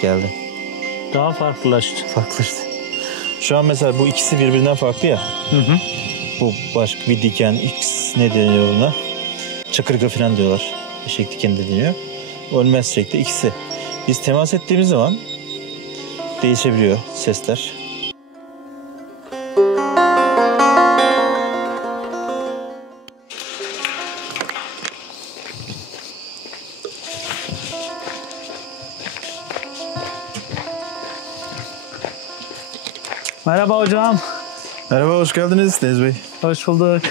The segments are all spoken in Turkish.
geldi. Daha farklılaştı. Farklılaştı. Şu an mesela bu ikisi birbirinden farklı ya. Hı hı. Bu başka bir diken, X ne deniyor ona? Çakırga falan diyorlar. Eşek dikeni de deniyor. O ölmez çiçekte ikisi. Biz temas ettiğimiz zaman değişebiliyor sesler. Merhaba hocam. Merhaba, hoş geldiniz Deniz Bey. Hoş bulduk.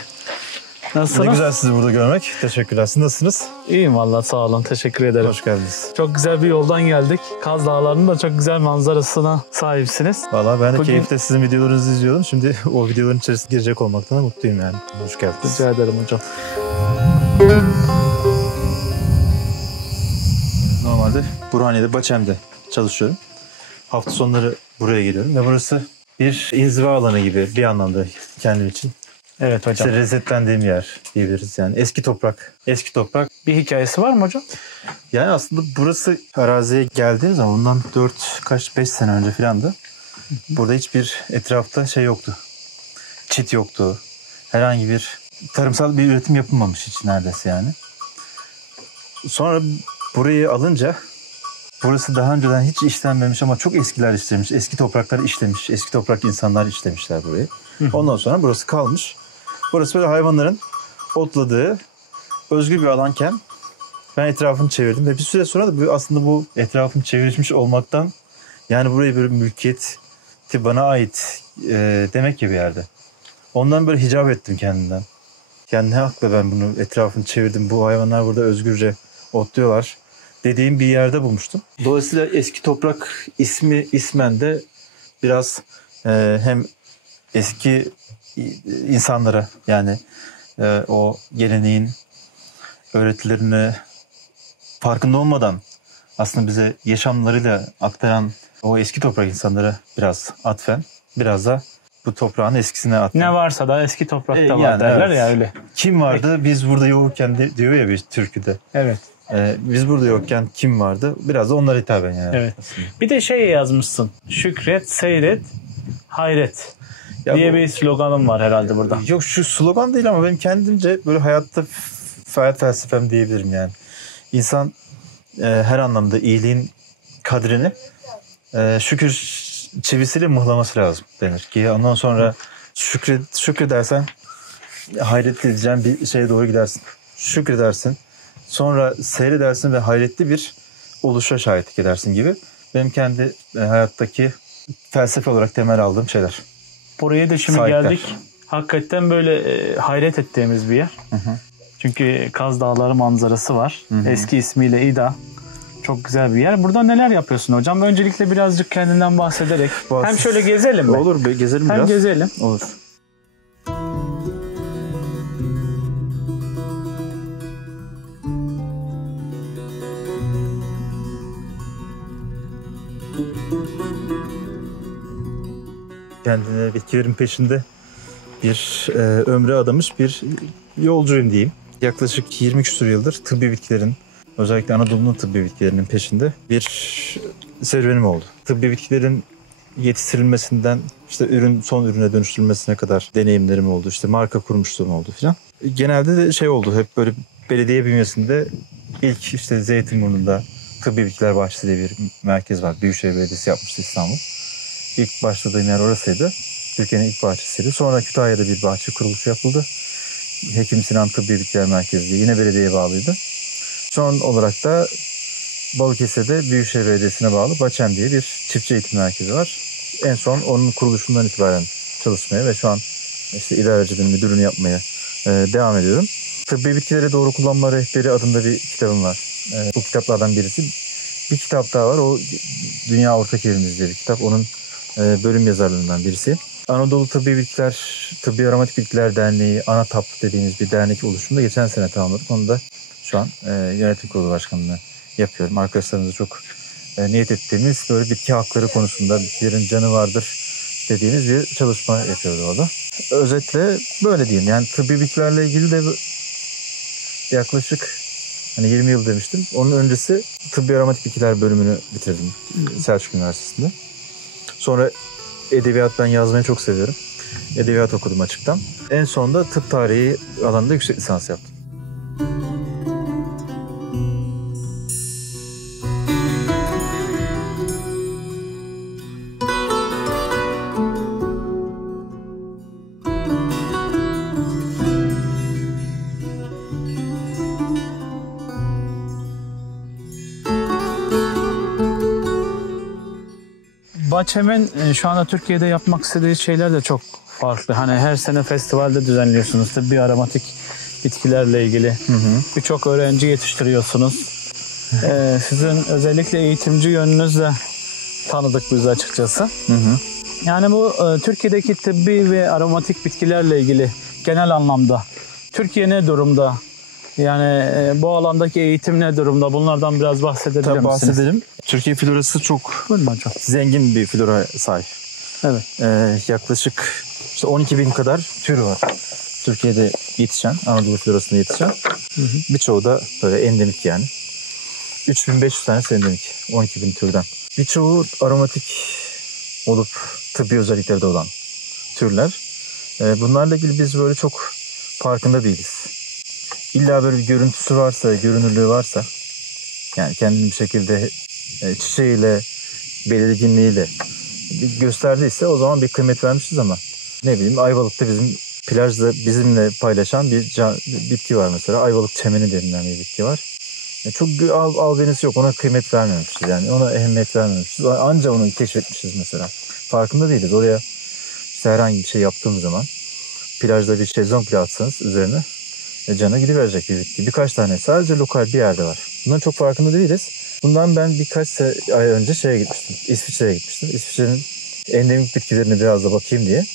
Nasılsınız? Ne güzel sizi burada görmek. Teşekkürler. Siz nasılsınız? İyiyim valla, sağ olun. Teşekkür ederim. Hoş geldiniz. Çok güzel bir yoldan geldik. Kaz Dağları'nın da çok güzel manzarasına sahipsiniz. Valla ben de Bugün... keyifle sizin videolarınızı izliyordum. Şimdi o videoların içerisine girecek olmaktan da mutluyum yani. Hoş geldiniz. Rica ederim hocam. Normalde Burhaniye'de, Baçem'de çalışıyorum. Hafta sonları buraya geliyorum ve burası bir inziva alanı gibi bir anlamda kendim için. Evet hocam. İşte resetlendiğim yer diyebiliriz yani. Eski toprak. Eski toprak. Bir hikayesi var mı hocam? Yani aslında burası araziye geldiğim zaman bundan 5 sene önce filandı. Burada hiçbir etrafta şey yoktu. Çit yoktu. Herhangi bir tarımsal bir üretim yapılmamış hiç neredeyse yani. Sonra burayı alınca burası daha önceden hiç işlenmemiş ama çok eskiler işlemiş. Eski topraklar işlemiş. Eski toprak insanlar işlemişler burayı. Ondan sonra burası kalmış. Burası böyle hayvanların otladığı özgür bir alanken ben etrafını çevirdim ve bir süre sonra da aslında bu etrafını çevirmiş olmaktan yani burayı böyle mülkiyeti bana ait demek gibi bir yerde. Ondan böyle hicap ettim kendimden. Yani ne hakla ben bunu etrafını çevirdim. Bu hayvanlar burada özgürce otluyorlar dediğim bir yerde bulmuştum. Dolayısıyla eski toprak ismen de biraz hem eski insanlara yani o geleneğin öğretilerini farkında olmadan aslında bize yaşamlarıyla aktaran o eski toprak insanlara biraz atfen, biraz da bu toprağın eskisine atfen. Ne varsa da eski toprakta var yani derler evet. ya öyle. Kim vardı biz burada yokken diyor ya bir türküde. Evet. Biz burada yokken kim vardı? Biraz da onlara hitaben yani. Evet. Aslında. Bir de şey yazmışsın. Şükret, seyret, hayret diye bir sloganım var herhalde burada. Yok şu slogan değil ama benim kendimce böyle hayatta hayat felsefem diyebilirim yani. İnsan her anlamda iyiliğin kadrini şükür çivisiyle mıhlaması lazım denir ki ondan sonra şükredersen hayretli diyeceğin bir şeye doğru gidersin. Şükredersin. Sonra seyredersin ve hayretli bir oluşa şahitlik edersin gibi. Benim kendi hayattaki felsefe olarak temel aldığım şeyler. Buraya da şimdi Sahipler. geldik. Hakikaten böyle hayret ettiğimiz bir yer. Hı hı. Çünkü Kaz Dağları manzarası var. Hı hı. Eski ismiyle İda. Çok güzel bir yer. Burada neler yapıyorsun hocam? Öncelikle birazcık kendinden bahsederek. Hem şöyle gezelim mi? Olur be, gezelim biraz. Hem gezelim. Olur. Kendine bitkilerin peşinde bir ömre adamış bir yolcuyum diyeyim. Yaklaşık 20 küsur yıldır tıbbi bitkilerin, özellikle Anadolu'nun tıbbi bitkilerinin peşinde bir serüvenim oldu. Tıbbi bitkilerin yetiştirilmesinden işte son ürüne dönüştürülmesine kadar deneyimlerim oldu. İşte marka kurmuşluğum oldu filan. Genelde de şey oldu, hep böyle belediye bünyesinde ilk işte Zeytinburnu'nda Tıbbi Bitkiler Bahçesi diye bir merkez var. Büyükşehir Belediyesi yapmıştı İstanbul. İlk başladığım yer orasıydı. Türkiye'nin ilk bahçesiydi. Sonra Kütahya'da bir bahçe kuruluşu yapıldı. Hekim Sinan Tıbbi Bitkiler Merkezi diye yine belediyeye bağlıydı. Son olarak da Balıkesir'de Büyükşehir Belediyesi'ne bağlı Baçem diye bir çiftçi eğitim merkezi var. En son onun kuruluşundan itibaren çalışmaya ve şu an işte idareciliğin müdürlüğünü yapmaya devam ediyorum. Tıbbi Bitkilere Doğru Kullanma Rehberi adında bir kitabım var. Bu kitaplardan birisi. Bir kitap daha var. O Dünya Ortak Evimiz diye bir kitap. Onun bölüm yazarlarından birisi. Anadolu Tıbbi Bitkiler, Tıbbi Aromatik Bitkiler Derneği, ANATAP dediğimiz bir dernek oluşumunda geçen sene tamamladık. Onu da şu an yönetim kurulu başkanlığı yapıyorum. Arkadaşlarımızla çok niyet ettiğimiz böyle bitki hakları konusunda bitkilerin canı vardır dediğimiz bir çalışma yapıyoruz orada. Özetle böyle diyeyim. Yani tıbbi bitkilerle ilgili de yaklaşık Hani 20 yıl demiştim. Onun öncesi tıbbi aromatik bitkiler bölümünü bitirdim Selçuk Üniversitesi'nde. Sonra edebiyat, ben yazmayı çok seviyorum. Edebiyat okudum açıktan. En sonunda tıp tarihi alanında yüksek lisans yaptım. Bahçemen şu anda Türkiye'de yapmak istediği şeyler de çok farklı. Hani her sene festivalde düzenliyorsunuz. Tıbbi aromatik bitkilerle ilgili. Birçok öğrenci yetiştiriyorsunuz. Sizin özellikle eğitimci yönünüzle tanıdık biz açıkçası. Yani bu Türkiye'deki tıbbi ve aromatik bitkilerle ilgili genel anlamda Türkiye ne durumda? Yani bu alandaki eğitim ne durumda? Bunlardan biraz bahsedebilir Tabii misiniz? bahsedelim. Türkiye florası çok zengin bir flora sahip. Evet. Yaklaşık işte 12.000 kadar tür var. Türkiye'de yetişen, Anadolu florasında yetişen. Birçoğu da böyle endemik yani. 3.500 tanesi endemik. 12.000 türden. Birçoğu aromatik olup tıbbi özellikleri de olan türler. Bunlarla ilgili biz böyle çok farkında değiliz. İlla böyle bir görüntüsü varsa, görünürlüğü varsa, yani kendini bir şekilde çiçeğiyle, belirginliğiyle gösterdiyse o zaman bir kıymet vermişiz ama ne bileyim Ayvalık'ta bizim plajda bizimle paylaşan bir bitki var mesela. Ayvalık çemeni denilen bir bitki var. Çok albenisi yok. Ona kıymet vermemişiz. Yani ona ehemmiyet vermemişiz. Anca onu keşfetmişiz mesela. Farkında değiliz. Oraya işte herhangi bir şey yaptığımız zaman plajda bir şezlong bile atsanız üzerine cana gidiverecek bir bitki. Birkaç tane sadece lokal bir yerde var. Bundan çok farkında değiliz. Bundan ben birkaç ay önce şeye gitmiştim. İsviçre'ye gitmiştim. İsviçre'nin endemik bitkilerine biraz da bakayım diye.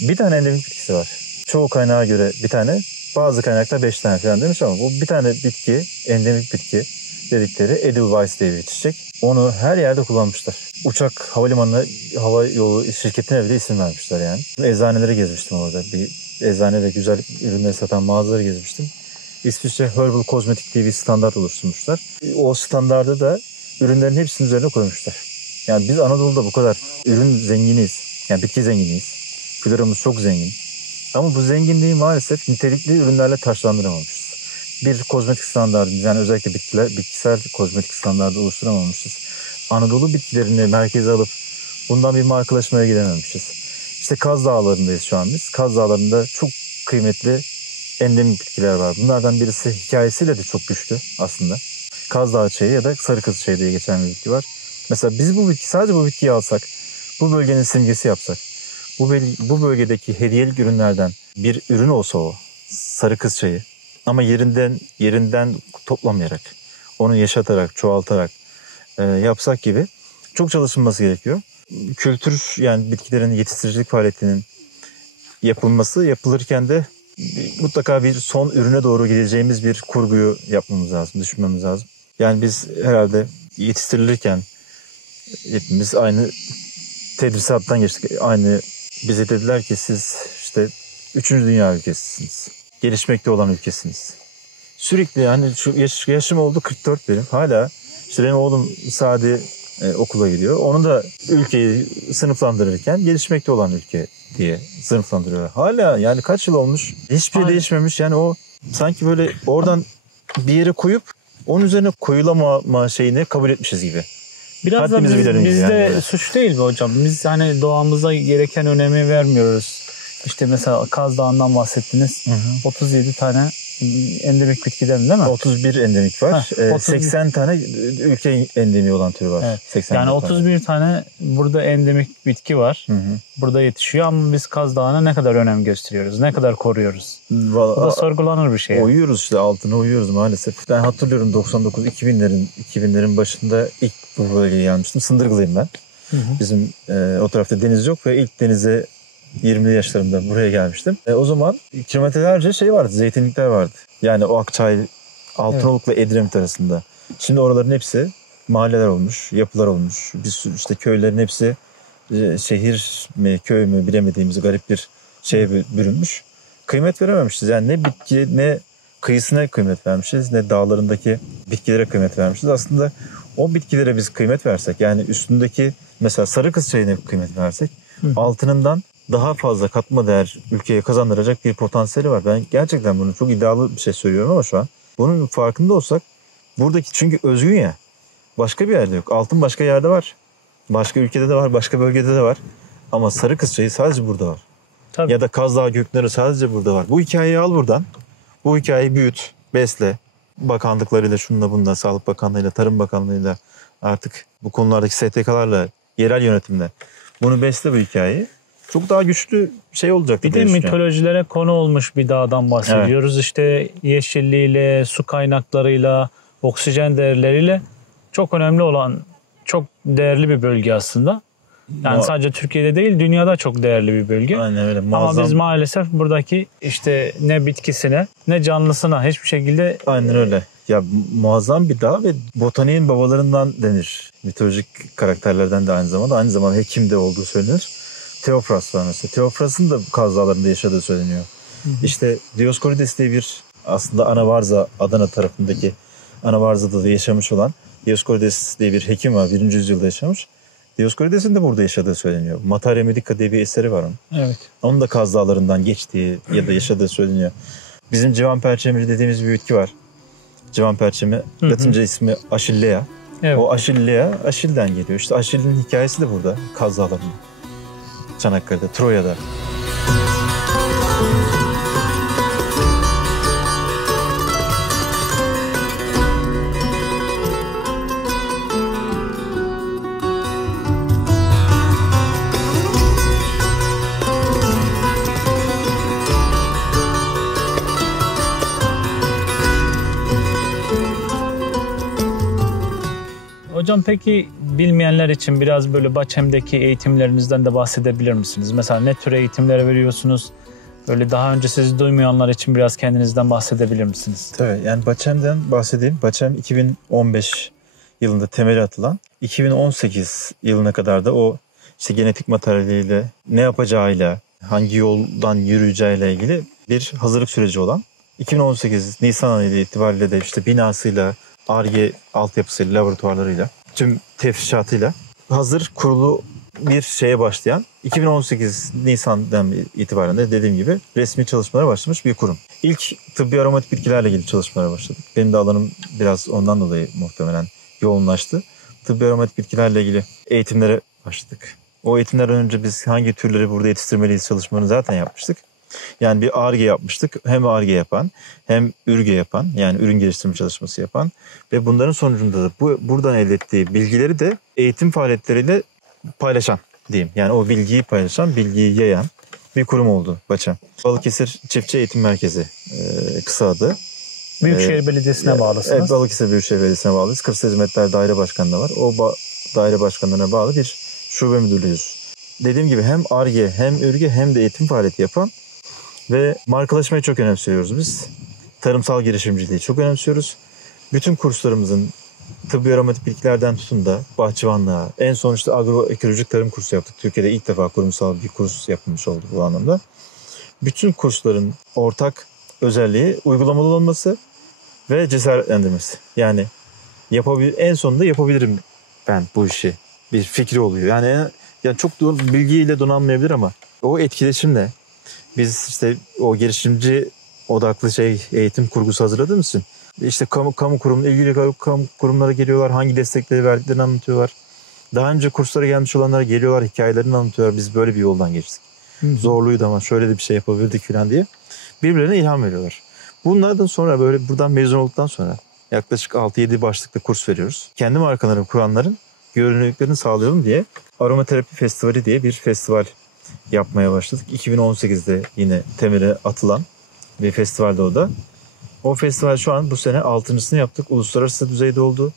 Bir tane endemik bitkisi var. Çoğu kaynağa göre bir tane, bazı kaynakta 5 tane falan demiş ama bu bir tane bitki, endemik bitki dedikleri Edelweiss diye bir çiçek. Onu her yerde kullanmışlar. Uçak, havalimanına, hava yolu şirketine bile isim vermişler yani. Eczanelere gezmiştim orada. Bir eczanede güzel ürünleri satan mağazaları gezmiştim. İsviçre Herbal Kozmetik diye bir standart oluşturmuşlar. O standardı da ürünlerin hepsinin üzerine koymuşlar. Yani biz Anadolu'da bu kadar ürün zenginiyiz. Yani bitki zenginiyiz. Floramız çok zengin. Ama bu zenginliği maalesef nitelikli ürünlerle taşlandıramamışız. Bir kozmetik standardı, yani özellikle bitkisel kozmetik standardı oluşturamamışız. Anadolu bitkilerini merkeze alıp bundan bir markalaşmaya gidememişiz. İşte Kaz Dağları'ndayız şu an biz. Kaz Dağları'nda çok kıymetli endemik bitkiler var. Bunlardan birisi hikayesiyle de çok güçlü aslında. Kaz Dağı çayı ya da Sarı Kız çayı diye geçen bir bitki var. Mesela biz sadece bu bitkiyi alsak, bu bölgenin simgesi yapsak, bu bölgedeki hediyelik ürünlerden bir ürün olsa o Sarı Kız çayı, ama yerinden toplamayarak, onu yaşatarak, çoğaltarak yapsak gibi çok çalışılması gerekiyor. Kültür, yani bitkilerin yetiştiricilik faaliyetinin yapılırken de mutlaka bir son ürüne doğru gideceğimiz bir kurguyu yapmamız lazım, düşünmemiz lazım. Yani biz herhalde yetiştirilirken hepimiz aynı tedrisattan geçtik. Bize dediler ki siz işte 3. dünya ülkesisiniz. Gelişmekte olan ülkesiniz. Sürekli, yani şu yaşım oldu 44 benim. Hala işte benim oğlum Sadi okula gidiyor. Onu da ülkeyi sınıflandırırken gelişmekte olan ülke diye sınıflandırıyorlar. Hala yani kaç yıl olmuş? Hiçbir şey değişmemiş. Yani o sanki böyle oradan bir yere koyup onun üzerine koyulama şeyini kabul etmişiz gibi. Biraz da bizde yani suç değil mi hocam? Biz hani doğamıza gereken önemi vermiyoruz. İşte mesela Kaz Dağı'ndan bahsettiniz. 37 tane endemik bitkiden değil mi? 31 endemik var. 80 tane ülke endemiği olan türü var. Evet. Yani 31 tane burada endemik bitki var. Burada yetişiyor ama biz Kaz Dağı'na ne kadar önem gösteriyoruz? Ne kadar koruyoruz? Bu da sorgulanır bir şey. Uyuyoruz işte, altına uyuyoruz maalesef. Ben hatırlıyorum 2000'lerin başında ilk bu bölgeye gelmiştim. Sındırgılıyım ben. Bizim o tarafta deniz yok ve ilk denize 20'li yaşlarımda buraya gelmiştim. O zaman kilometrelerce şey vardı, zeytinlikler vardı. Yani o Akçay, Altınoluk'la Edremit arasında. Şimdi oraların hepsi mahalleler olmuş, yapılar olmuş. Bir sürü işte köylerin hepsi şehir mi, köy mü bilemediğimiz garip bir şeye bürünmüş. Kıymet verememişiz. Yani ne bitki, ne kıyısına kıymet vermişiz ne dağlarındaki bitkilere kıymet vermişiz. Aslında o bitkilere biz kıymet versek, yani üstündeki mesela sarı kız çayına kıymet versek, altınından daha fazla katma değer ülkeye kazandıracak bir potansiyeli var. Ben gerçekten bunu çok iddialı bir şey söylüyorum ama şu an bunun farkında olsak, buradaki çünkü özgün ya, başka bir yerde yok. Altın başka yerde var. Başka ülkede de var, başka bölgede de var. Ama sarı kız çayı sadece burada var. Tabii. Ya da Kaz Dağı Göknarı sadece burada var. Bu hikayeyi al buradan. Bu hikayeyi büyüt, besle. Bakanlıklarıyla, şununla bununla, Sağlık Bakanlığı'yla, Tarım Bakanlığı'yla, artık bu konulardaki STK'larla, yerel yönetimle bunu besle bu hikayeyi. Çok daha güçlü şey olacak. Bir de mitolojilere konu olmuş bir dağdan bahsediyoruz. Evet. İşte yeşilliğiyle, su kaynaklarıyla, oksijen değerleriyle çok önemli olan, çok değerli bir bölge aslında. Yani sadece Türkiye'de değil, dünyada çok değerli bir bölge. Aynen öyle. Ama biz maalesef buradaki işte ne bitkisine ne canlısına hiçbir şekilde... Aynen öyle. Ya muazzam bir dağ ve botaniğin babalarından denir. Mitolojik karakterlerden de aynı zamanda hekim de olduğu söylenir. Theophras var mesela. Theophras'ın da Kaz Dağları'nda yaşadığı söyleniyor. İşte Dioskorides diye bir, aslında Anavarza, Adana tarafındaki Anavarza'da da yaşamış olan Dioskorides diye bir hekim var. 1. yüzyılda yaşamış. Dioskorides'in de burada yaşadığı söyleniyor. Materia Medica diye bir eseri var onun. Evet. Onun da Kaz Dağları'ndan geçtiği ya da yaşadığı söyleniyor. Bizim civan perçemili dediğimiz bir bitki var. Civan perçemi, Latince ismi Achillea. Evet. O Achillea, Achille'den geliyor. İşte Achille'nin hikayesi de burada, Kaz Dağları'nda. Çanakkale'de, Troya'da. Hocam peki bilmeyenler için biraz böyle Baçem'deki eğitimlerinizden de bahsedebilir misiniz? Mesela ne tür eğitimler veriyorsunuz? Böyle daha önce sizi duymayanlar için biraz kendinizden bahsedebilir misiniz? Tabii, yani Baçem'den bahsedeyim. Baçem 2015 yılında temeli atılan, 2018 yılına kadar da o işte genetik materyaliyle, ne yapacağıyla, hangi yoldan yürüyeceğiyle ilgili bir hazırlık süreci olan, 2018 Nisan ayı itibariyle de işte binasıyla, Ar-Ge altyapısıyla, laboratuvarlarıyla, tüm tefrişatıyla hazır kurulu bir şeye başlayan, 2018 Nisan'dan itibaren de dediğim gibi resmi çalışmalara başlamış bir kurum. İlk tıbbi aromatik bitkilerle ilgili çalışmalara başladık. Benim de alanım biraz ondan dolayı muhtemelen yoğunlaştı. Tıbbi aromatik bitkilerle ilgili eğitimlere başladık. O eğitimlerden önce biz hangi türleri burada yetiştirmeliyiz çalışmalarını zaten yapmıştık. Yani bir Ar-Ge yapmıştık. Hem Ar-Ge yapan, hem Ürge yapan, yani ürün geliştirme çalışması yapan ve bunların sonucunda da buradan elde ettiği bilgileri de eğitim faaliyetleriyle paylaşan diyeyim. Yani o bilgiyi paylaşan, bilgiyi yayan bir kurum oldu Baçem. Balıkesir Çiftçi Eğitim Merkezi kısa adı. Büyükşehir Belediyesi'ne bağlısınız. Evet, Balıkesir Büyükşehir Belediyesi'ne bağlıyız. Kırsal Hizmetler Daire Başkanlığı var. O daire başkanlığına bağlı bir şube müdürlüğüyüz. Dediğim gibi hem Ar-Ge, hem Ürge, hem de eğitim faaliyeti yapan ve markalaşmayı çok önemsiyoruz biz. Tarımsal girişimciliği çok önemsiyoruz. Bütün kurslarımızın tıbbi aromatik bitkilerden tutun da bahçıvanlığa, en son işte agroekolojik tarım kursu yaptık. Türkiye'de ilk defa kurumsal bir kurs yapılmış oldu bu anlamda. Bütün kursların ortak özelliği uygulamalı olması ve cesaretlendirmesi. Yani en sonunda yapabilirim ben bu işi. Bir fikri oluyor. Yani çok bilgiyle donanmayabilir ama o etkileşimle biz işte o girişimci odaklı eğitim kurgusu hazırladığımız için işte kamu kurumuyla ilgili kamu kurumlara geliyorlar, hangi destekleri verdiklerini anlatıyorlar. Daha önce kurslara gelmiş olanlar geliyorlar, hikayelerini anlatıyorlar. Biz böyle bir yoldan geçtik. Zorluydu ama şöyle de bir şey yapabildik falan diye. Birbirlerine ilham veriyorlar. Bunlardan sonra böyle buradan mezun olduktan sonra yaklaşık 6-7 başlıklı kurs veriyoruz. Kendi markalarını kuranların görünürlüklerini sağlayalım diye Aromaterapi Festivali diye bir festival yapmaya başladık. 2018'de yine temeli atılan bir festivalde o da. O festival şu an bu sene 6.sını yaptık. Uluslararası düzeyde oldu.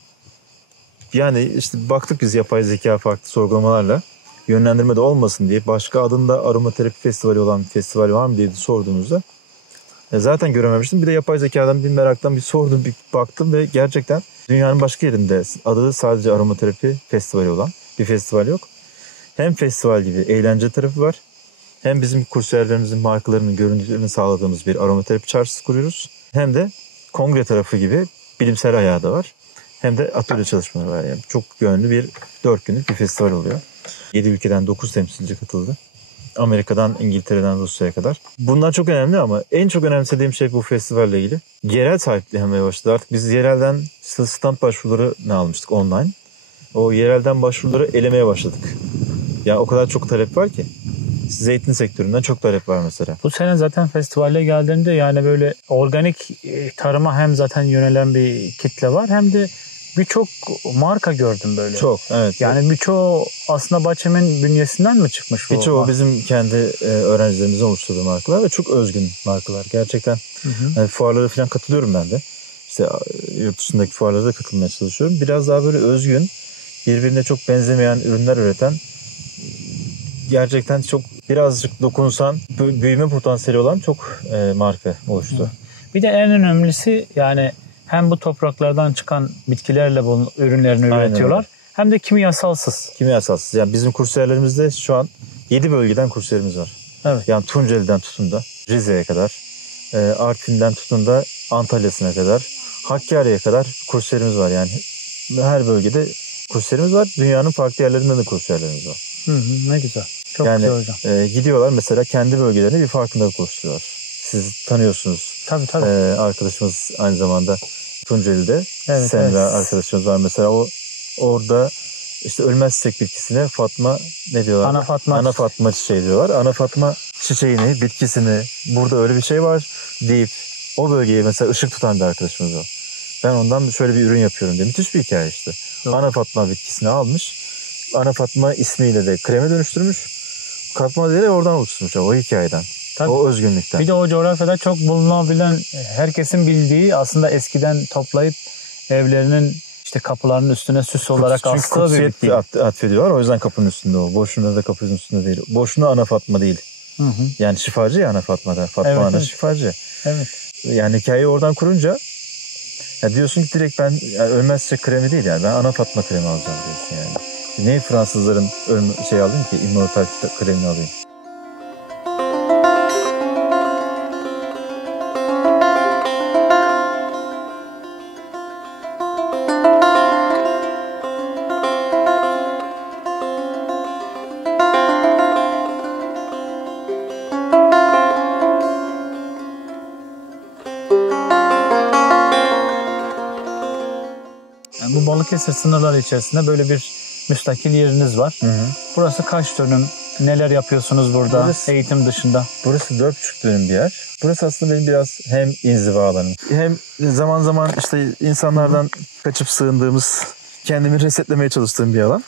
Yani işte baktık biz yapay zeka farklı sorgulamalarla yönlendirme de olmasın diye başka adında aromaterapi festivali olan bir festival var mı diye sorduğumuzda zaten görememiştim. Bir de yapay zekadan bir meraktan bir sordum, bir baktım ve gerçekten dünyanın başka yerinde adı sadece aromaterapi festivali olan bir festival yok. Hem festival gibi eğlence tarafı var. Hem bizim kursiyerlerimizin markalarının görüntülerini sağladığımız bir aromaterapi çarşısı kuruyoruz. Hem de kongre tarafı gibi bilimsel ayağı da var. Hem de atölye çalışmaları var. Yani çok yönlü bir 4 günlük bir festival oluyor. 7 ülkeden 9 temsilci katıldı. Amerika'dan, İngiltere'den, Rusya'ya kadar. Bunlar çok önemli ama en çok önemsediğim şey bu festivalle ilgili. Yerel sahiplenmeye başladı. Artık biz yerelden stand başvurularını almıştık online. O yerelden başvuruları elemeye başladık. Yani o kadar çok talep var ki. Zeytin sektöründen çok talep var mesela. Bu sene zaten festivalle geldiğimde yani böyle organik tarıma hem zaten yönelen bir kitle var hem de birçok marka gördüm böyle. Çok, evet. Yani birçoğu aslında Bahçemin bünyesinden mi çıkmış bu? Birçoğu bizim kendi öğrencilerimizin oluşturduğu markalar ve çok özgün markalar. Gerçekten yani fuarlara falan katılıyorum ben de. İşte yurt dışındaki fuarlara da katılmaya çalışıyorum. Biraz daha böyle özgün, birbirine çok benzemeyen ürünler üreten, gerçekten çok birazcık dokunsan büyüme potansiyeli olan çok marka oluştu. Bir de en önemlisi yani hem bu topraklardan çıkan bitkilerle bu ürünlerini üretiyorlar hem de kimyasalsız. Kimyasalsız. Yani bizim kursiyerlerimizde şu an 7 bölgeden kursiyerimiz var. Evet. Yani Tunceli'den tutun da Rize'ye kadar, Artvin'den tutun da Antalya'sına kadar, Hakkari'ye kadar kursiyerimiz var. Yani her bölgede kursiyerimiz var. Dünyanın farklı yerlerinde de kursiyerlerimiz var. Ne güzel. Çok yani, güzel hocam. Gidiyorlar mesela kendi bölgelerine bir farkındalık oluşturuyorlar. Siz tanıyorsunuz. Tabii. Arkadaşımız aynı zamanda Tunceli'de. Evet, Senra arkadaşımız var mesela. O orada işte ölmez çiçek bitkisine Fatma ne diyorlar? Ana Fatma çiçeği diyorlar. Ana Fatma çiçeğini, bitkisini burada öyle bir şey var deyip o bölgeye mesela ışık tutan bir arkadaşımız var. Ben ondan şöyle bir ürün yapıyorum diye. Müthiş bir hikaye işte. Doğru. Ana Fatma bitkisini almış. Ana Fatma ismiyle de kreme dönüştürmüş. Katma değeri oradan oluşturmuş o hikayeden. Tabii. O özgünlükten. Bir de o coğrafyada çok bulunabilen, herkesin bildiği aslında eskiden toplayıp evlerinin işte kapılarının üstüne süs olarak astığı bir bitki. Atfediyorlar. O yüzden kapının üstünde o. Boşuna da kapının üstünde değil. Boşuna Ana Fatma değil. Yani şifacı ya Ana Fatma'da. Fatma Ana şifacı. Evet. Yani hikayeyi oradan kurunca ya diyorsun ki direkt ben ölmez çiçek kremi değil yani. Ben Ana Fatma kremi alacağım diyorsun yani. Niye Fransızların alayım ki? İmmortal kremini alayım. Bu Balıkesir sınırları içerisinde böyle bir müstakil yeriniz var. Burası kaç dönüm? Neler yapıyorsunuz burada eğitim dışında? Burası 4,5 dönüm bir yer. Burası aslında benim biraz hem inziva alanım hem zaman zaman işte insanlardan kaçıp sığındığımız, kendimi resetlemeye çalıştığım bir alan.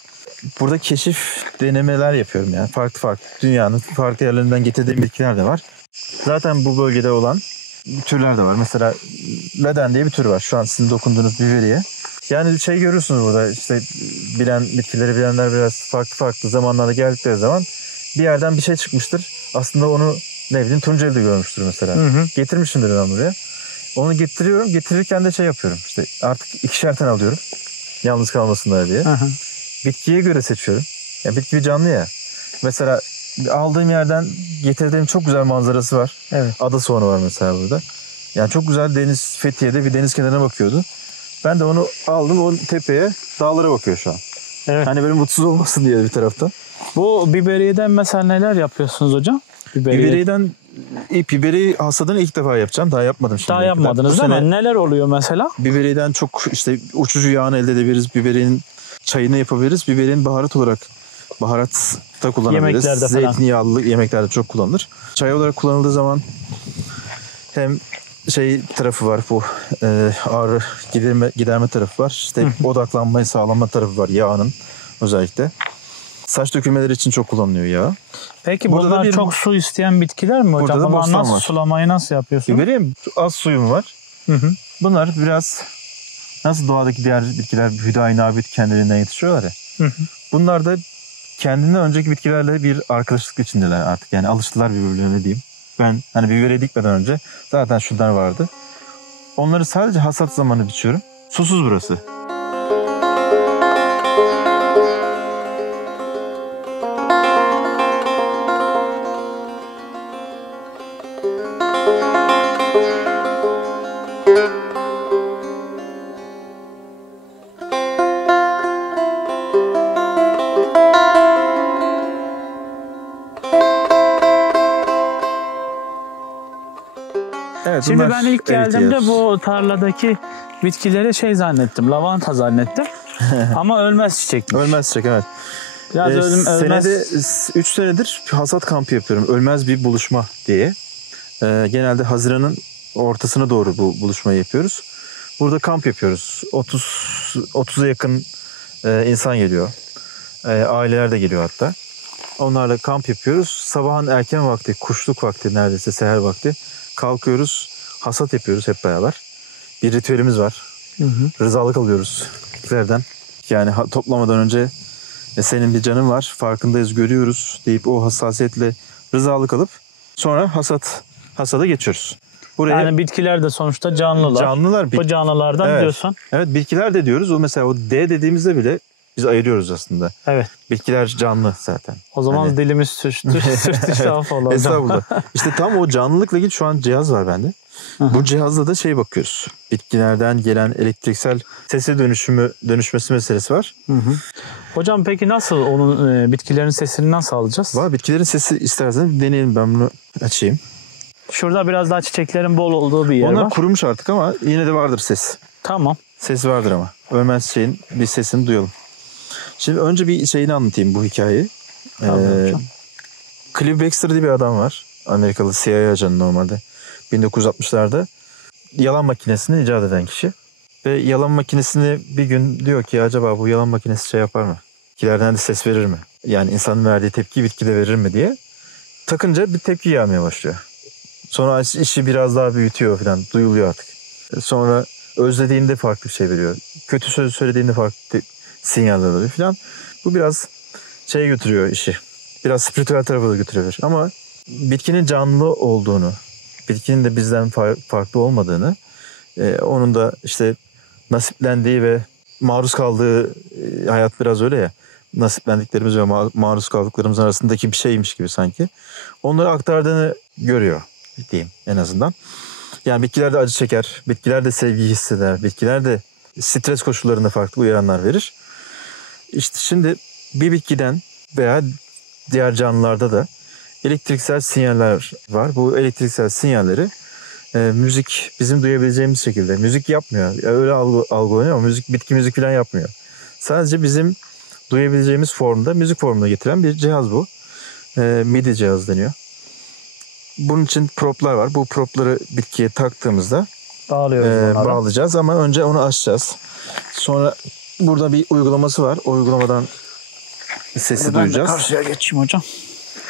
Burada keşif denemeler yapıyorum yani. Farklı dünyanın farklı yerlerinden getirdiğim bitkiler de var. Zaten bu bölgede olan türler de var. Mesela Leden diye bir tür var. Şu an sizin dokunduğunuz biberiye. Yani görürsünüz burada işte bitkileri bilenler biraz farklı zamanlarda geldikleri zaman bir yerden bir şey çıkmıştır. Aslında onu Tunceli'de görmüştür mesela. Getirmişimdir ben buraya. Onu getiriyorum. Getirirken de yapıyorum. İşte artık 2'şer tane alıyorum. Yalnız kalmasınlar diye. Bitkiye göre seçiyorum. Yani bitki bir canlı ya. Mesela aldığım yerden getirdiğim çok güzel manzarası var. Evet. Ada soğanı var mesela burada. Yani çok güzel Fethiye'de bir deniz kenarına bakıyordu. Ben de onu aldım o tepeye, dağlara bakıyor şu an. Evet. Hani böyle mutsuz olmasın diye bir taraftan. Bu biberiyeden mesela neler yapıyorsunuz hocam? Biberiye hasadını ilk defa yapacağım. Daha yapmadım şimdi. Daha yapmadınız değil mi? Neler oluyor mesela? Biberiyeden çok işte uçucu yağını elde edebiliriz. Biberiyenin çayını yapabiliriz. Biberiyenin baharat olarak baharatta kullanabiliriz. Yemeklerde zeytinyağlı yemeklerde çok kullanılır. Çay olarak kullanıldığı zaman hem tarafı var bu ağrı giderme tarafı var. İşte odaklanmayı sağlama tarafı var yağının özellikle. Saç dökülmeleri için çok kullanılıyor yağ. Peki burada bunlar çok su isteyen bitkiler mi hocam? Burada nasıl var. Sulamayı nasıl yapıyorsunuz? Biberiye az suyum var. Bunlar biraz nasıl doğadaki diğer bitkiler hüdayi kendilerinden yetişiyorlar ya. Bunlar da kendinden önceki bitkilerle bir arkadaşlık içindeler artık. Yani alıştılar birbirlerine diyeyim. Ben biberiye dikmeden önce zaten şunlar vardı. Onları sadece hasat zamanı biçiyorum. Susuz burası. Evet, Şimdi bunlar ben ilk geldiğimde eritiyor. bu tarladaki bitkileri şey zannettim, lavanta zannettim. Ama ölmez çiçekmiş. Ölmez çiçek, evet. Biraz ölmez. Senede 3 senedir hasat kampı yapıyorum. Ölmez bir buluşma diye. Genelde Haziran'ın ortasına doğru bu buluşmayı yapıyoruz. Burada kamp yapıyoruz. 30'a yakın insan geliyor. Aileler de geliyor hatta. Onlarla kamp yapıyoruz. Sabahın erken vakti, kuşluk vakti, neredeyse seher vakti kalkıyoruz. Hasat yapıyoruz hep beraber. Bir ritüelimiz var. Rızalık alıyoruz bitkilerden. Yani toplamadan önce senin bir canın var, farkındayız, görüyoruz deyip o hassasiyetle rızalık alıp sonra hasada geçiyoruz. Buraya Yani bitkiler de sonuçta canlılar. canlılar. Bu canlılardan Evet. diyorsan. Evet, bitkiler de diyoruz. O mesela o D dediğimizde bile biz ayırıyoruz aslında. Evet. Bitkiler canlı zaten. O zaman Hani- dilimiz sürçtü affola hocam. Estağfurullah. İşte tam o canlılıkla ilgili şu an cihaz var bende. Bu cihazla da şey bakıyoruz. Bitkilerden gelen elektriksel sese dönüşmesi meselesi var. Hocam peki nasıl onun bitkilerin sesini nasıl alacağız? Var, bitkilerin sesi isterseniz bir deneyelim. Ben bunu açayım. Şurada biraz daha çiçeklerin bol olduğu bir yer Onlar var. kurumuş artık ama yine de vardır ses. Tamam. Ses vardır ama. Ölmez şeyin bir sesini duyalım. Şimdi önce bir şeyini anlatayım bu hikayeyi. Tamam hocam. Clive Baxter diye bir adam var. Amerikalı CIA ajanı normalde. 1960'larda yalan makinesini icat eden kişi. Ve yalan makinesini bir gün diyor ki acaba bu yalan makinesi şey yapar mı? Bitkilerden de ses verir mi? Yani insanın verdiği tepkiyi bitki de verir mi diye. Takınca bir tepki yağmaya başlıyor. Sonra işi biraz daha büyütüyor falan. Duyuluyor artık. Sonra özlediğinde farklı bir şey veriyor. Kötü söz söylediğinde farklı sinyaller alıyor falan. Bu biraz şeye götürüyor işi. Biraz spiritüel tarafa da götürebilir. Ama bitkinin canlı olduğunu, bitkinin de bizden farklı olmadığını, onun da işte nasiplendiği ve maruz kaldığı hayat biraz öyle ya. Nasiplendiklerimiz ve maruz kaldıklarımız arasındaki bir şeymiş gibi sanki. Onları aktardığını görüyor diyeyim en azından. Yani bitkiler de acı çeker, bitkiler de sevgi hisseder, bitkiler de stres koşullarında farklı uyaranlar verir. İşte şimdi bir bitkiden veya diğer canlılarda da elektriksel sinyaller var. Bu elektriksel sinyalleri müzik bizim duyabileceğimiz şekilde. Müzik yapmıyor. Öyle algılanıyor ama bitki müzik falan yapmıyor. Sadece bizim duyabileceğimiz formda, müzik formuna getiren bir cihaz bu. MIDI cihaz deniyor. Bunun için proplar var. Bu propları bitkiye taktığımızda Bağlıyoruz bunları. bağlayacağız ama önce onu açacağız. Sonra burada bir uygulaması var. O uygulamadan sesi Ben de duyacağız. karşıya geçeyim hocam.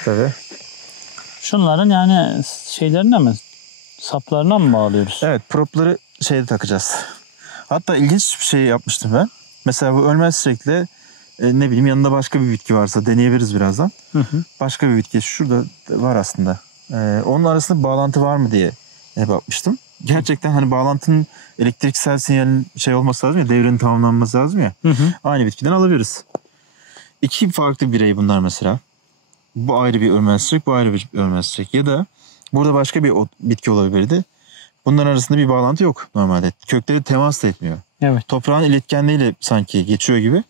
Tabii. Şunların yani şeylerine mi? Saplarına mı bağlıyoruz? Evet, propları şeyde takacağız. Hatta ilginç bir şey yapmıştım ben. Mesela bu ölmez çiçekle ne bileyim yanında başka bir bitki varsa deneyebiliriz birazdan. Başka bir bitki şurada var aslında. Onun arasında bir bağlantı var mı diye bakmıştım. Gerçekten hani bağlantının elektriksel sinyalin şey olması lazım ya, devrenin tamamlanması lazım ya. Aynı bitkiden alabiliriz. İki farklı birey bunlar mesela. Bu ayrı bir ölmez çiçek, bu ayrı bir ölmez çiçek. Ya da burada başka bir bitki olabilirdi. Bunların arasında bir bağlantı yok normalde. Kökleri temas da etmiyor. Evet. Toprağın iletkenliğiyle sanki geçiyor gibi.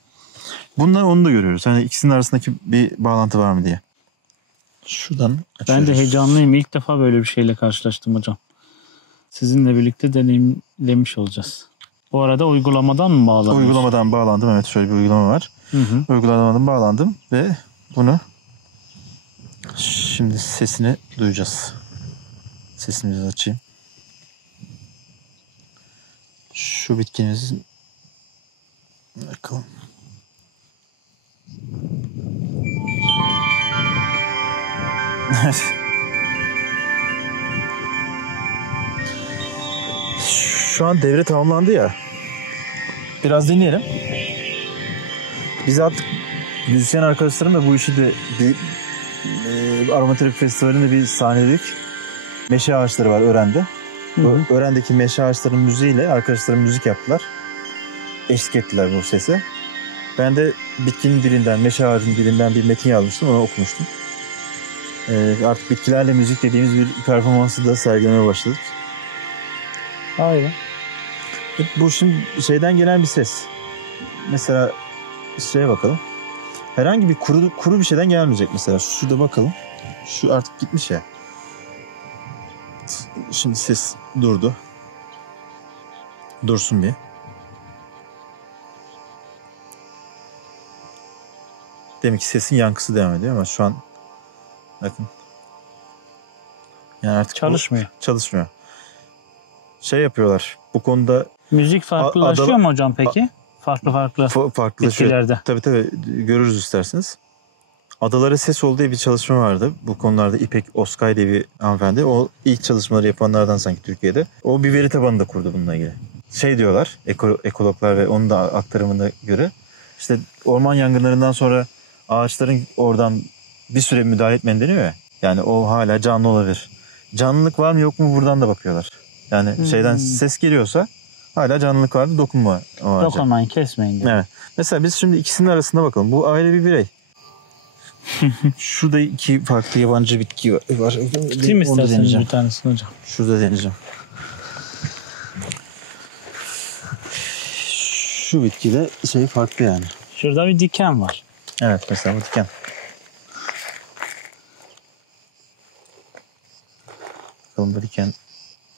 Bunlar onu da görüyoruz. Hani ikisinin arasındaki bir bağlantı var mı diye. Şuradan açıyoruz. Ben de heyecanlıyım. İlk defa böyle bir şeyle karşılaştım hocam. Sizinle birlikte deneyimlemiş olacağız. Bu arada uygulamadan mı bağlanıyorsun? Uygulamadan bağlandım. Evet, şöyle bir uygulama var. Uygulamadan bağlandım ve bunu şimdi sesini duyacağız. Sesimizi açayım. Şu bitkimizin bakalım. Şu an devre tamamlandı ya. Biraz dinleyelim. Biz artık müzisyen arkadaşlarımla bu işi de bir aromaterapi festivalinde bir sahneledik. Meşe ağaçları var Ören'de. Ören'deki meşe ağaçlarının müziğiyle arkadaşlarım müzik yaptılar. Eşlik ettiler bu sese. Ben de bitkinin dilinden, meşe ağacının dilinden bir metin yazmıştım. Onu okumuştum. Artık bitkilerle müzik dediğimiz bir performansı da sergilemeye başladık. Hayır. Bu şimdi şeyden gelen bir ses. Mesela şeye bakalım. Herhangi bir kuru bir şeyden gelmeyecek mesela. Şurada bakalım. Şu artık gitmiş ya. Şimdi ses durdu. Dursun bir. Demek ki sesin yankısı devam ediyor ama şu an bakın. Yani artık Çalışmıyor. çalışmıyor. Şey yapıyorlar. Bu konuda Müzik farklılaşıyor mu hocam peki? Farklı farklılaşıyor. bitkilerde. Tabii görürüz isterseniz. Adalara Ses Ol diye bir çalışma vardı. Bu konularda İpek Oskay diye bir hanımefendi. O ilk çalışmaları yapanlardan sanki Türkiye'de. O bir veri tabanı da kurdu bununla ilgili. Şey diyorlar ekologlar ve onun da aktarımına göre. İşte orman yangınlarından sonra ağaçların oradan bir süre müdahale etmen deniyor ya. Yani o hala canlı olabilir. Canlılık var mı yok mu buradan da bakıyorlar. Yani şeyden ses geliyorsa hala canlılık vardı, dokunma o ağaca. Dokunmayın, kesmeyin diyor. Evet. Mesela biz şimdi ikisinin arasında bakalım. Bu ayrı bir birey. Şurada iki farklı yabancı bitki var. Tutayım isterseniz bir tanesini hocam. Şurada deneyeceğim. Şu bitkide şey farklı yani. Şurada bir diken var. Evet, mesela bu diken. Bakalım bu diken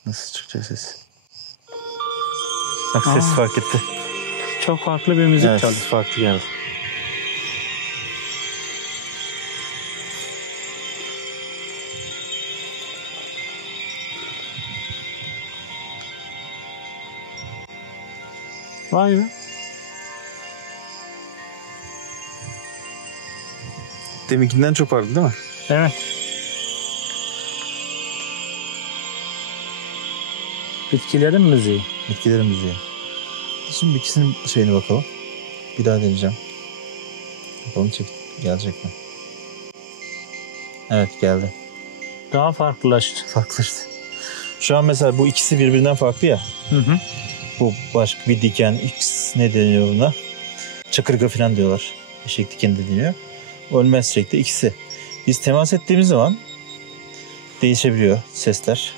nasıl çıkacak ses. Bak ses fark etti. Çok farklı bir müzik Evet, çalıyor. farklı geldi. Vay be. Deminkinden çok farklı değil mi? Evet. Bitkilerin müziği. Bitkilerin müziği. Şimdi ikisinin şeyine bakalım. Bir daha deneyeceğim. Bakalım gelecek mi? Evet, geldi. Daha farklılaştı. Farklılaştı. Şu an mesela bu ikisi birbirinden farklı ya. Hı hı. Bu başka bir diken. X ne deniyor buna? Çakırga falan diyorlar. Eşek dikeni de deniyor. Ölmez çiçekte ikisi. Biz temas ettiğimiz zaman değişebiliyor sesler.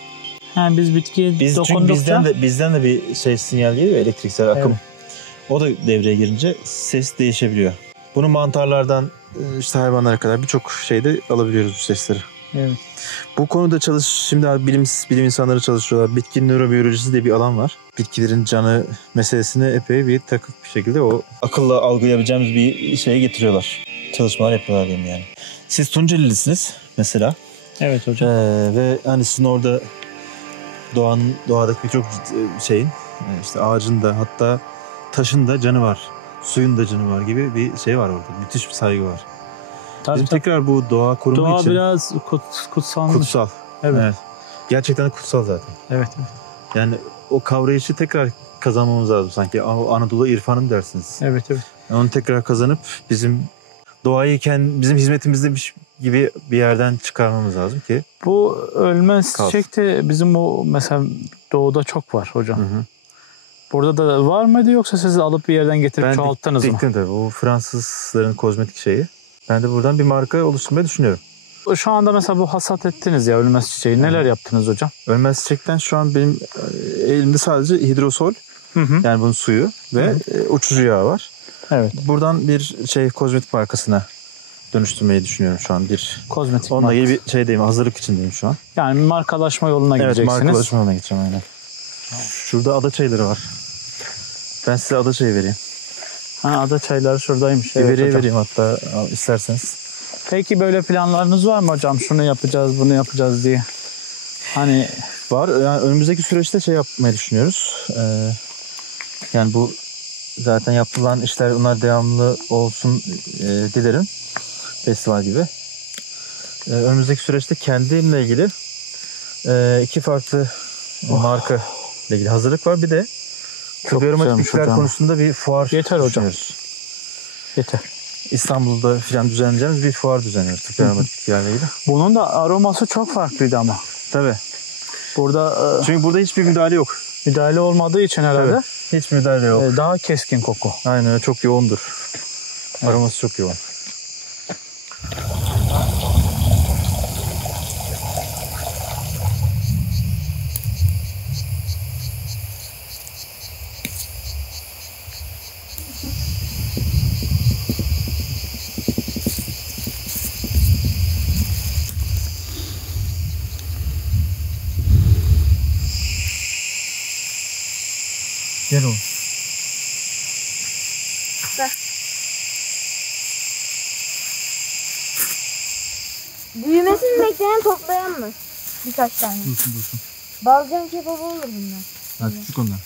Ha, biz bitkiye Çünkü dokundukça bizden de bir şey sinyal geliyor, elektriksel akım. Evet. O da devreye girince ses değişebiliyor. Bunu mantarlardan işte hayvanlara kadar birçok şeyde alabiliyoruz bu sesleri. evet. Bu konuda şimdi bilim insanları çalışıyorlar. Bitki nörobiyolojisi diye bir alan var. Bitkilerin canı meselesine epey bir takık bir şekilde o akılla algılayabileceğimiz bir şeye getiriyorlar. Çalışmalar yapıyorlar diyeyim yani. Siz Tuncelilisiniz mesela. Evet hocam. Ve hani sizin orada doğadaki birçok şeyin işte ağacın da hatta taşın da canı var. Suyun da canı var gibi bir şey var orada. Müthiş bir saygı var. Bizim tekrar bu doğa korumak için... Doğa biraz kutsalmış. Kutsal. Evet. Gerçekten de kutsal zaten. Evet. Yani o kavrayışı tekrar kazanmamız lazım sanki. Anadolu irfanı dersiniz. Evet. Onu tekrar kazanıp bizim doğayı bizim hizmetimizde gibi bir yerden çıkarmamız lazım ki. Bu ölmez çiçek de bizim o mesela doğuda çok var hocam. Hı. Burada da var mıydı yoksa siz alıp bir yerden getirip çoğalttınız mı? Ben diktim tabii. O Fransızların kozmetik şeyi. Ben de buradan bir marka oluşturmayı düşünüyorum. Şu anda mesela bu hasat ettiniz ya ölmez çiçeği. Neler yaptınız hocam? Ölmez çiçekten şu an benim elimde sadece hidrosol. Hı. Yani bunun suyu ve uçucu yağı var. Evet. Buradan bir kozmetik markasına dönüştürmeyi düşünüyorum şu an. Kozmetik onunla ilgili bir şeydeyim, hazırlık içindeyim şu an. Yani markalaşma yoluna gideceksiniz. Evet, markalaşma yoluna gideceğim aynen. Şurada ada çayları var. Ben size ada çayı vereyim. Ada çayları şuradaymış. Evet, hocam. vereyim hatta isterseniz. Peki böyle planlarınız var mı hocam? Şunu yapacağız, bunu yapacağız diye. Hani var. Yani önümüzdeki süreçte şey yapmayı düşünüyoruz. Yani bu zaten yapılan işler bunlar devamlı olsun dilerim. Festival gibi. Önümüzdeki süreçte kendimle ilgili iki farklı marka ile ilgili hazırlık var. Bir de tıbbi aromatik bitkiler konusunda bir fuar düşünüyoruz. Yeter. İstanbul'da falan düzenleyeceğimiz bir fuar düzenliyoruz tıbbi aromatik bitkilerle ilgili. Bunun da aroması çok farklıydı ama. Tabii. Burada çünkü burada hiçbir müdahale yok. Müdahale olmadığı için herhalde. Evet. Hiç müdahale yok. Daha keskin koku. Aynen öyle, çok yoğundur. Evet. Aroması çok yoğun. Gel oğlum. Büyümesini bekleyen toplayan mı? Birkaç tane. Dursun. Balcan kebabı olur bunlar. Ha, küçük onlar.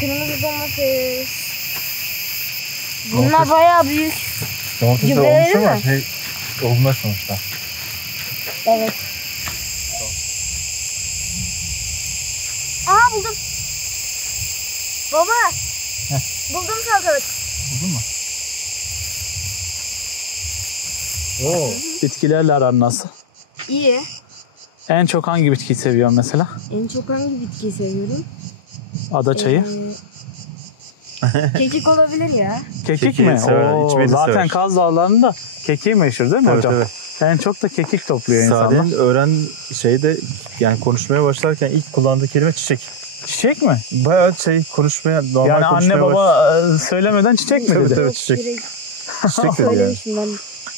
Kırmızı domates. Bunlar bayağı büyük. Domates de Gübreleri olmuş ama mi? olgunlar sonuçta. Evet. Aa buldum. Baba. Buldum salatalık. Buldun mu? Oo. Bitkilerle aran nasıl? İyi. En çok hangi bitkiyi seviyorsun mesela? En çok hangi bitkiyi seviyorum? Ada çayı. Kekik olabilir ya. Kekik Kekiği mi? sever, Oo, içmeyi de zaten sever. Kaz Dağları'nda kekiği meşhur değil mi Evet, hocam? evet. En çok da kekik topluyor insanlar. Sade'nin şeyde yani konuşmaya başlarken ilk kullandığı kelime çiçek. Çiçek mi? Bayağı konuşmaya, normal Yani konuşmaya anne baba söylemeden çiçek mi Tabii, dedi? tabii. çiçek. Direkt Çiçek dedi yani. söylemiştim ben.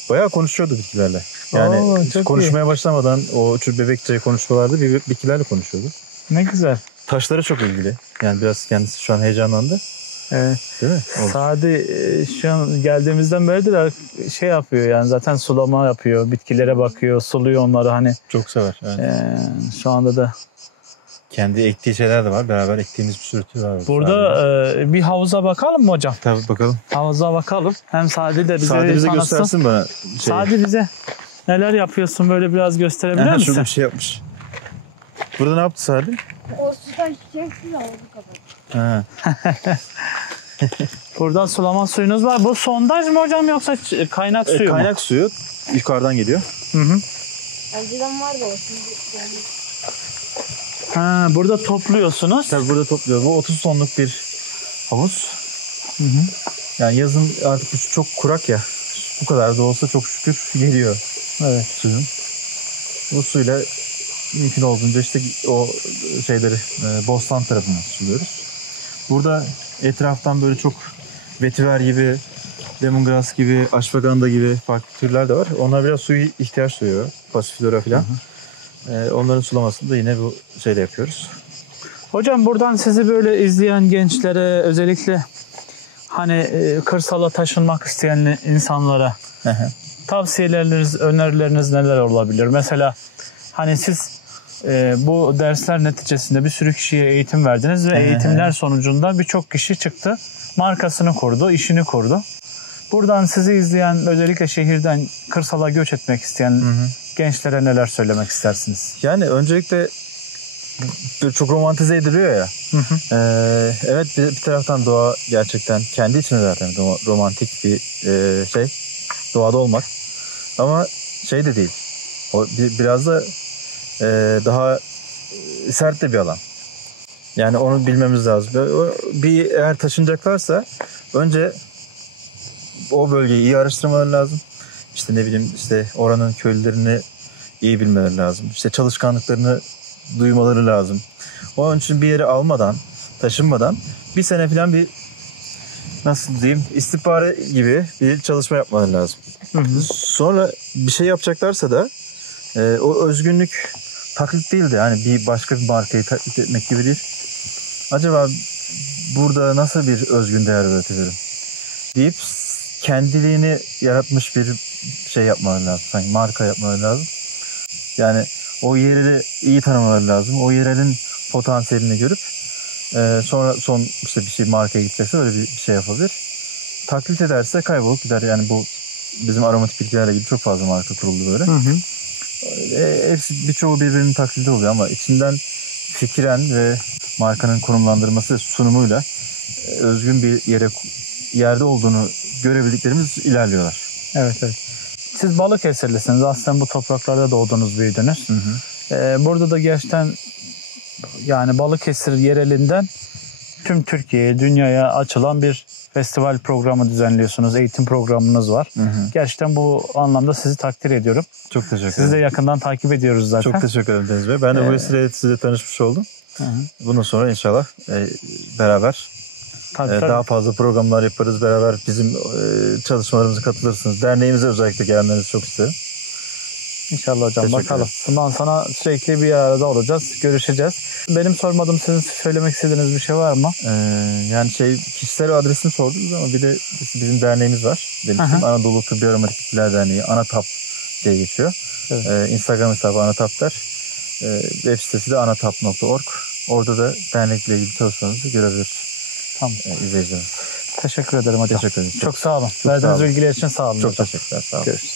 Bayağı konuşuyordu bitkilerle. Yani Oo, çok konuşmaya başlamadan o bebekçe konuşmalarda bitkilerle konuşuyordu. Ne güzel. Taşlara çok ilgili. Yani biraz kendisi şu an heyecanlandı. Evet. Değil mi? Olur. Sade şu an geldiğimizden beridir şey yapıyor yani zaten sulama yapıyor. Bitkilere bakıyor, suluyor onları hani. Çok sever. Evet. Şu anda da. Kendi ektiği şeyler de var. Beraber ektiğimiz bir sürü tür var. Burada bir havuza bakalım mı hocam? Tabii bakalım. Havuza bakalım. Hem Sade de bize Sade bize tanıtsın. göstersin bana. Sade bize neler yapıyorsun böyle biraz gösterebilir Aha, misin? şurada bir şey yapmış. Burada ne yaptı Sade? O sudan çiçeksiz havuzu kapat. Ha. Burada sulama suyunuz var. Bu sondaj mı hocam yoksa kaynak suyu mu? Kaynak suyu yukarıdan geliyor. Hı. Önceden vardı o şimdi geldi. Ha, burada topluyorsunuz. Tabii burada topluyoruz. Bu 30 tonluk bir havuz. Hı. Yani yazın artık çok kurak ya. Bu kadar da olsa çok şükür geliyor Evet. suyun. Bu suyla mümkün olduğunca işte o şeyleri Bostan tarafından suluyoruz. Burada etraftan böyle çok vetiver gibi, lemongrass gibi, ashwagandha gibi farklı türler de var. Onlar biraz suyu ihtiyaç duyuyor. Passiflora falan. Onların sulamasını da yine bu şeyle yapıyoruz. Hocam buradan sizi böyle izleyen gençlere özellikle hani kırsala taşınmak isteyen insanlara tavsiyeleriniz, önerileriniz neler olabilir? Mesela hani siz bu dersler neticesinde bir sürü kişiye eğitim verdiniz ve eğitimler sonucunda birçok kişi çıktı. Markasını kurdu, işini kurdu. Buradan sizi izleyen özellikle şehirden kırsala göç etmek isteyen gençlere neler söylemek istersiniz? Yani öncelikle çok romantize ediliyor ya. Evet bir taraftan doğa gerçekten kendi içinde zaten romantik bir şey. Doğada olmak. Ama şey de değil. O biraz da daha sert de bir alan. Yani onu bilmemiz lazım. Eğer taşınacaklarsa önce o bölgeyi iyi araştırmaları lazım. İşte ne bileyim işte oranın köylülerini iyi bilmeleri lazım. İşte çalışkanlıklarını duymaları lazım. Onun için bir yere almadan, taşınmadan bir sene falan bir nasıl diyeyim istihbare gibi bir çalışma yapmaları lazım. Sonra bir şey yapacaklarsa da o özgünlük taklit değil de hani bir başka bir markayı taklit etmek gibi değil. Acaba burada nasıl bir özgün değer üretebilirim deyip kendiliğini yaratmış bir şey yapmaları lazım. Sanki marka yapmaları lazım. Yani o yeri iyi tanımaları lazım. O yerin potansiyelini görüp sonra işte bir şey markaya gidecekse öyle bir şey yapabilir. Taklit ederse kaybolup gider. Yani bu bizim aromatik bitkilerle ilgili çok fazla marka kuruldu böyle. Hepsi birçoğu birbirinin taklidi oluyor ama içinden fikren ve markanın konumlandırması ve sunumuyla özgün bir yerde olduğunu görebildiklerimiz ilerliyorlar. Evet. Siz Balıkesirlisiniz. Aslında bu topraklarda doğdunuz, büyüdünüz. Burada da gerçekten yani Balıkesir yerelinden tüm Türkiye'ye, dünyaya açılan bir festival programı düzenliyorsunuz. Eğitim programınız var. Gerçekten bu anlamda sizi takdir ediyorum. Çok teşekkür ederim. Sizi de yakından takip ediyoruz zaten. Çok teşekkür ederim Deniz Bey. Ben de bu vesileyle sizinle tanışmış oldum. Bundan sonra inşallah beraber Tabii. daha fazla programlar yaparız. Beraber bizim çalışmalarımıza katılırsınız. Derneğimize özellikle gelmenizi çok isterim. İnşallah hocam, Teşekkür bakalım. ederiz. Bundan sonra sürekli bir arada olacağız, görüşeceğiz. Benim sormadığım, sizin söylemek istediğiniz bir şey var mı? Yani kişisel adresini sordunuz ama bir de bizim derneğimiz var. Benim ismim Anadolu Tıbbi Aromatik Bitkiler Derneği. ANATAP diye geçiyor. Evet. Instagram hesabı ANATAP'lar. Web sitesi de anatap.org. Orada da dernekle ilgili çalışmalarımızı görebilir Tamam. izleyicilerimiz. Teşekkür ederim hocam. Teşekkür ederim. Çok sağ olun. sağ Verdiğiniz olun. bilgiler için sağ olun Çok hocam. teşekkürler. Sağ olun. Görüşürüz.